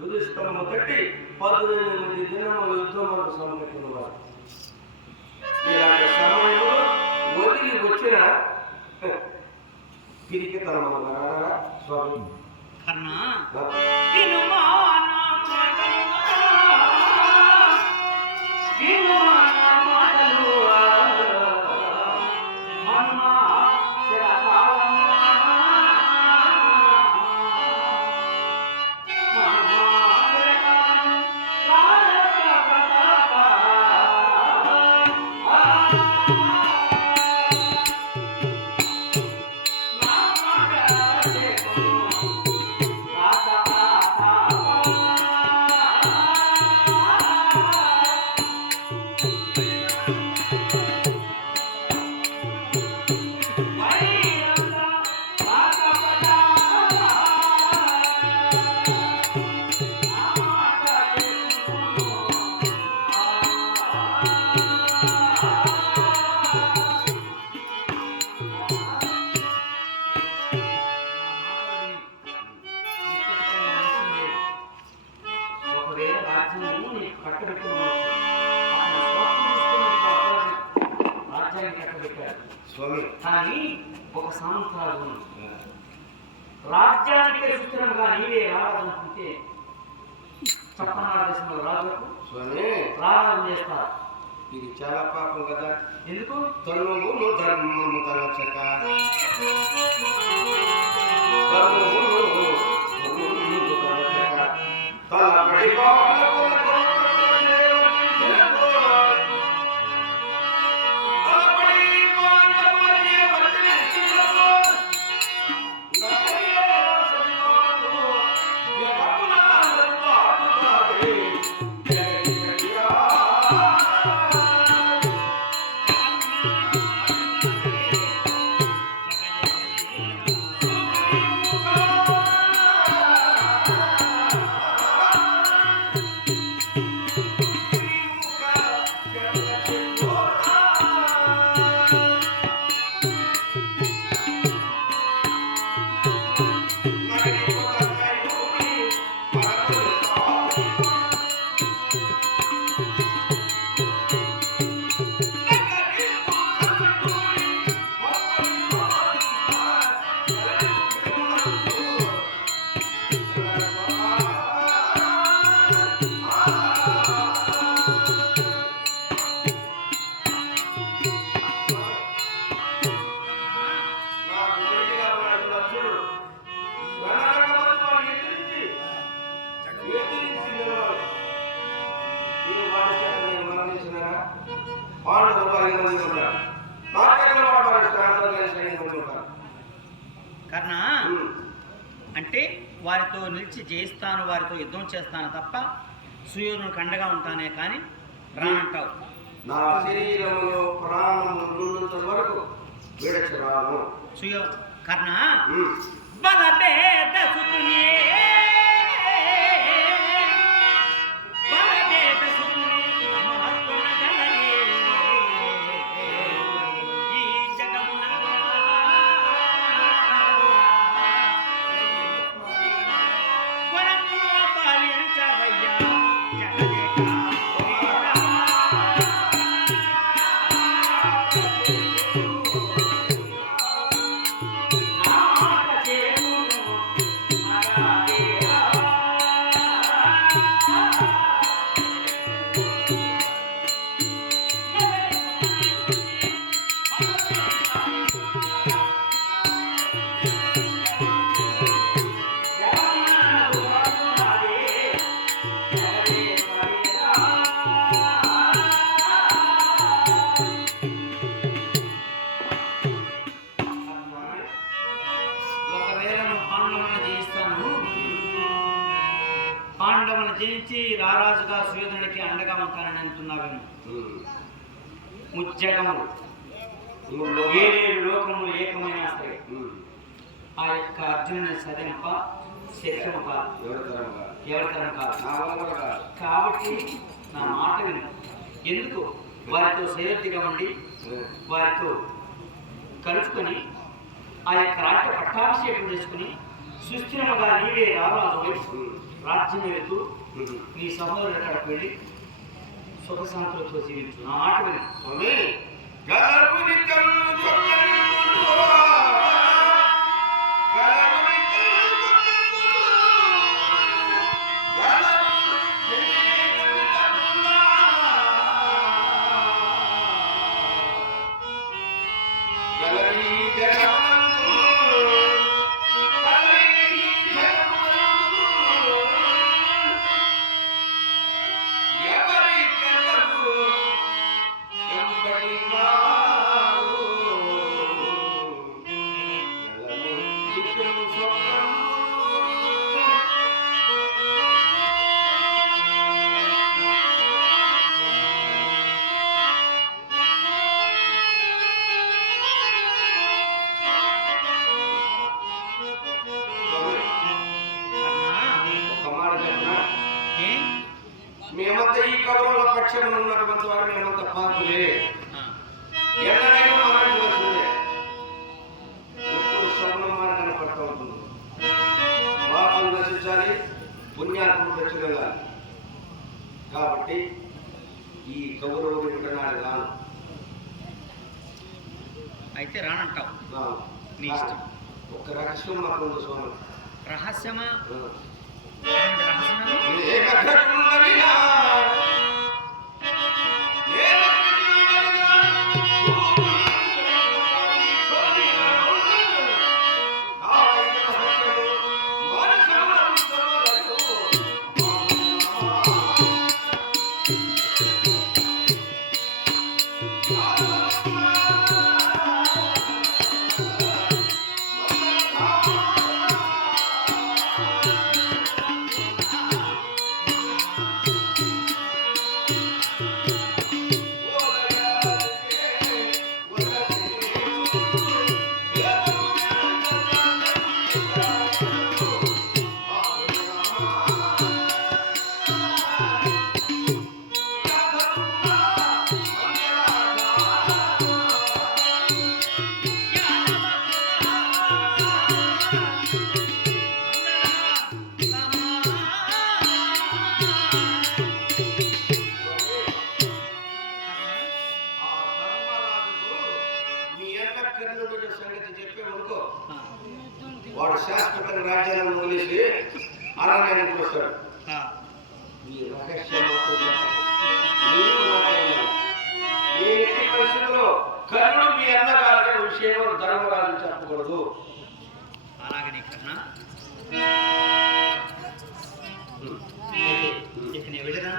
దురిస్తము కట్టి 18 దినములు యుద్ధములకు సమకూర్చుకున్నారు. ఇలాంటి సమయంలో వదిలి వచ్చిన పిరికితనం అన్నారా స్వామి కన్నా కానీ ఒక సంవత్సరాలు రాజ్యానికి సూచనగా నీవే రావాలనుకుంటే చెప్పనాడు దేశంలో రాజులకు రావాలని చేస్తారు. ఇది చాలా పాపం కదా. ఎందుకు తనువును ధర్మము తలచక కర్ణ అంటే వారితో నిలిచి జయిస్తాను, వారితో యుద్ధం చేస్తాను తప్ప సుయోధనుడికి అండగా ఉంటానే కానీ రానంటావు. నా శరీరంలో ప్రాణము వరకు విడచరాను. సుయో కర్ణ బలభేద సుతునే ఆ ఉంటానని అంటున్నావేమో. ఉమ్. ముజ్జగములు ఊళ్ళో ఏడేడు లోకములు ఏకమైన సరే ఉమ్. ఆ యొక్క అర్జునుని సదింప శక్యము కాదు, ఎవరి తరం కాదు. ఎవరి తరం కాదు. నా వల్ల కూడా కాదు. కాబట్టి నా మాట విను. ఎందుకు వారితో సయోధ్యగా ఉండి వారితో కలుసుకొని ఆ యొక్క రాజ్య పట్టాభిషేకం చేసుకుని సుస్థిరముగా నీవే రారాజు రాజ్యం వెళుతూ నీ సహోదరుడు అక్కడికి వెళ్ళి సుఖశాంతులతో జీవించు. నా మాట విను. స్వామి గలరు నిత్యం చొక్కలు గలరు నిత్యం గలరీ జగమందు గలరీ జగమందు ఎవరికెవరు ఎంబడినారు గలరు నిత్యం స్వప్నము ఒక్క మాట చెప్పనా? ఏ? మేమంతా ఈ కౌరవుల పక్షంలో ఉన్నటువంటి వారు మేమంతా పాపులే. ఆ. ఎన్నడైనా మరణించవలసిందే. ఎప్పుడు స్వర్ణ మార్గాన్ని పడుతూ ఉంటుంది. పాపం నశించాలి, పుణ్యాత్మకు రక్షించాలి. కాబట్టి ఈ కౌరవులు వింటున్నాడు రాను. అయితే రానంటావు. రాను. నీ ఇష్టం. ఒక్క రహస్యం మాకు ఉంది స్వామి. రహస్యమా? ఆ. ఏంటి రహస్యమా? ఏకఘటున్నదినా, ఏకఘటున్నదినా, నాయక సత్యము మనసమంతవరకు సంగతి చెప్పే అనుకో, వాడు శాశ్వత రాజ్యాలను వదిలేసి అరణ్యానికి వస్తాడు. ఆ. ఈ రహస్యం మాకు చెప్పండి. మీరు మాట్లాడాలి. ఏ ఎట్టి పరిస్థితుల్లో కర్ణుడు మీ అన్నగారి విషయంలో ధర్మరాజు చెప్పకూడదు. అలాగే నీ కన్నా ఇక నేను వెళ్ళినా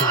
ఆ